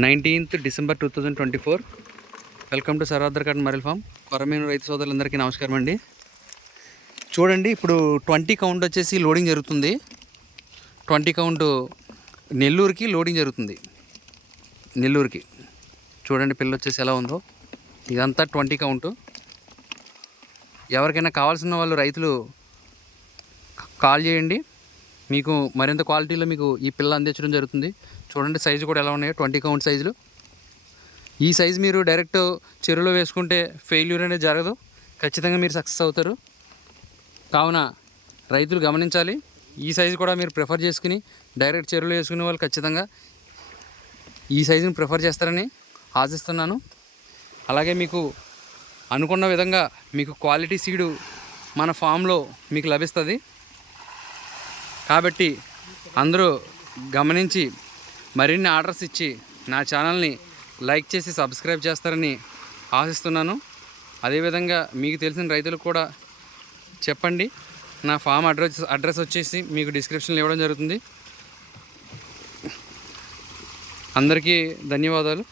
19th December 2024. Welcome to Sir Arthur Cotton మరెల్ farm. కొరమేను రైతు సోదరులందరికీ నమస్కారం అండి. చూడండి, ఇప్పుడు 20 కౌంట్ వచ్చేసి లోడింగ్ జరుగుతుంది. 20 కౌంట్ నెల్లూరుకి లోడింగ్ జరుగుతుంది. నెల్లూరుకి చూడండి పిల్ల వచ్చేసి ఎలా ఉందో. ఇదంతా 20 కౌంట్. ఎవరికైనా కావాల్సిన వాళ్ళు రైతులు కాల్ చేయండి, మీకు మరింత క్వాలిటీలో మీకు ఈ పిల్ల అందించడం జరుగుతుంది. చూడండి సైజు కూడా ఎలా ఉన్నాయో, 20 కౌంట్ సైజులు. ఈ సైజు మీరు డైరెక్ట్ చెరువులో వేసుకుంటే ఫెయిల్యూర్ అనేది జరగదు, ఖచ్చితంగా మీరు సక్సెస్ అవుతారు. కావున రైతులు గమనించాలి, ఈ సైజు కూడా మీరు ప్రిఫర్ చేసుకుని డైరెక్ట్ చెరువులో వేసుకునే వాళ్ళు ఖచ్చితంగా ఈ సైజుని ప్రిఫర్ చేస్తారని ఆశిస్తున్నాను. అలాగే మీకు అనుకున్న విధంగా మీకు క్వాలిటీ సీడు మన ఫామ్లో మీకు లభిస్తుంది. కాబట్టి అందరూ గమనించి మరిన్ని ఆర్డర్స్ ఇచ్చి నా ఛానల్ని లైక్ చేసి సబ్స్క్రైబ్ చేస్తారని ఆశిస్తున్నాను. అదేవిధంగా మీకు తెలిసిన రైతులకు కూడా చెప్పండి. నా ఫామ్ అడ్రస్ వచ్చేసి మీకు డిస్క్రిప్షన్లో ఇవ్వడం జరుగుతుంది. అందరికీ ధన్యవాదాలు.